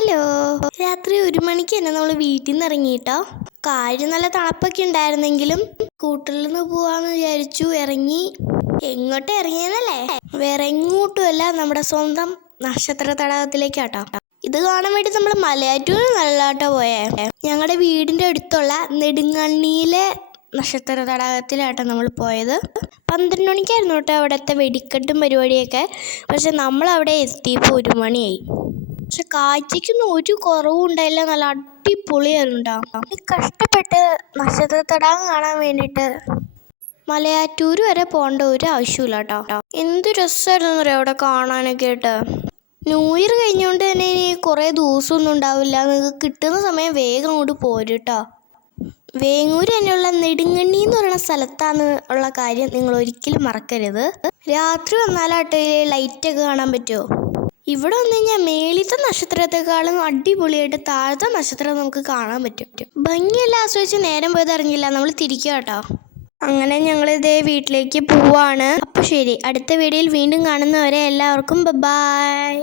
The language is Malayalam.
ഹലോ, രാത്രി 1 മണിക്ക് തന്നെ നമ്മൾ വീട്ടിൽ നിന്ന് ഇറങ്ങിയിട്ടോ. കാര്യം നല്ല തണുപ്പൊക്കെ ഉണ്ടായിരുന്നെങ്കിലും കൂട്ടറിൽ നിന്ന് പോവാന്ന് വിചാരിച്ചു ഇറങ്ങി. എങ്ങോട്ട് ഇറങ്ങിയെന്നല്ലേ, വേറെ എങ്ങോട്ടുമല്ല, നമ്മുടെ സ്വന്തം നക്ഷത്ര തടാകത്തിലേക്കാട്ടോ. ഇത് കാണാൻ വേണ്ടി നമ്മൾ മലയാറ്റൂർ നല്ലതാട്ടോ പോയേ. ഞങ്ങളുടെ വീടിൻ്റെ അടുത്തുള്ള നെടുങ്കണ്ണിയിലെ നക്ഷത്ര തടാകത്തിലാട്ടോ നമ്മൾ പോയത്. 12 മണിക്കായിരുന്നു കേട്ടോ അവിടുത്തെ വെടിക്കെട്ടും പരിപാടിയൊക്കെ. പക്ഷെ നമ്മളവിടെ എത്തിയപ്പോൾ 1 മണിയായി. പക്ഷെ കാഴ്ചയ്ക്കൊന്നും ഒരു കുറവും ഉണ്ടായില്ല, നല്ല അടിപൊളിയായിരുന്നു. കഷ്ടപ്പെട്ട് നക്ഷത്ര തടാകം കാണാൻ വേണ്ടിയിട്ട് മലയാറ്റൂർ വരെ പോകേണ്ട ഒരു ആവശ്യമില്ല കേട്ടോ. എന്ത് രസമായിരുന്നു അറിയാം അവിടെ കാണാനൊക്കെ ആയിട്ട്. ന്യൂ ഇയർ കഴിഞ്ഞുകൊണ്ട് തന്നെ ഇനി കുറേ ദിവസമൊന്നും ഉണ്ടാവില്ല. നിങ്ങൾക്ക് കിട്ടുന്ന സമയം വേഗം അങ്ങോട്ട് പോരും കേട്ടോ. വേങ്ങൂർ തന്നെയുള്ള നെടുങ്കണ്ണി എന്ന് പറയുന്ന സ്ഥലത്താണ് ഉള്ള കാര്യം നിങ്ങൾ ഒരിക്കലും മറക്കരുത്. രാത്രി വന്നാലാട്ടോ ലൈറ്റൊക്കെ കാണാൻ പറ്റുമോ. ഇവിടെ വന്നു കഴിഞ്ഞാൽ മേളിത്തെ നക്ഷത്രത്തെക്കാളും അടിപൊളിയായിട്ട് താഴത്തെ നക്ഷത്രം നമുക്ക് കാണാൻ പറ്റും. ഭംഗിയെല്ലാം ആസ്വദിച്ച് നേരം പോയത് അറിഞ്ഞില്ല, നമ്മൾ തിരിക്കുക കേട്ടോ. അങ്ങനെ ഞങ്ങളിതേ വീട്ടിലേക്ക് പോവാണ്. അപ്പോൾ ശരി, അടുത്ത വീഡിയോയിൽ വീണ്ടും കാണുന്നവരെ എല്ലാവർക്കും ബൈ.